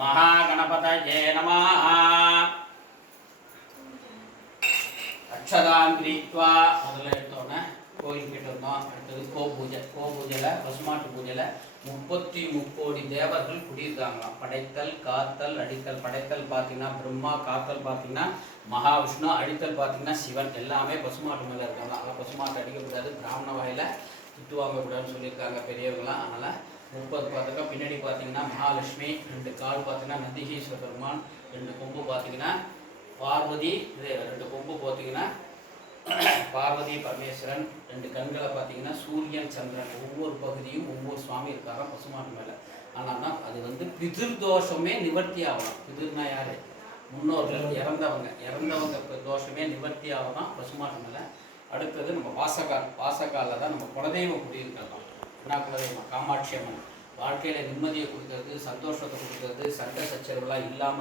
महागणपतये नमः। अक्षदां गृहीत्वा முதல்ல எடுத்தோன்னே கோயில் கிட்ட வந்தோம். அடுத்தது கோபூஜையில் பசுமாட்டு பூஜையில் 33 தேவர்கள் குடியிருக்காங்களாம். படைத்தல், காத்தல், அடித்தல். படைத்தல் பார்த்தீங்கன்னா பிரம்மா, காத்தல் பார்த்தீங்கன்னா மகாவிஷ்ணு, அடித்தல் பார்த்தீங்கன்னா சிவன். எல்லாமே பசுமாட்டு மேலே இருக்காங்க. அதனால் பசுமாட்டு அடிக்கக்கூடாது, பிராமண வாயில் திட்டு வாங்கக்கூடாதுன்னு சொல்லியிருக்காங்க பெரியவங்களாம். அதனால் 30 பார்த்துக்கா. பின்னாடி பார்த்தீங்கன்னா மகாலட்சுமி, 2 கால் பார்த்தீங்கன்னா நந்திகேஸ்வர பெருமான், 2 கொம்பு பார்த்தீங்கன்னா பார்வதி, 2 கொம்பு பார்த்தீங்கன்னா பார்வதி பரமேஸ்வரன், 2 கண்களை பார்த்தீங்கன்னா சூரியன், சந்திரன். ஒவ்வொரு பகுதியும் ஒவ்வொரு சுவாமி இருக்காங்க பசுமாட்டு மேலே. ஆனால் அது பிதிர்தோஷமே நிவர்த்தி ஆகலாம். பிதிர்னா யார்? முன்னோர்கள், இறந்தவங்க தோஷமே நிவர்த்தி ஆகலாம் பசுமாட்டு மேலே. அடுத்தது நம்ம வாசக்காலில் தான் நம்ம குலதெய்வம் குடியிருக்கலாம். என்ன குலதெய்வம்? காமாட்சி அம்மன். வாழ்க்கையில் நிம்மதியை கொடுக்கறது, சந்தோஷத்தை கொடுக்கறது, சண்டை சச்சரவுலாம் இல்லாமல்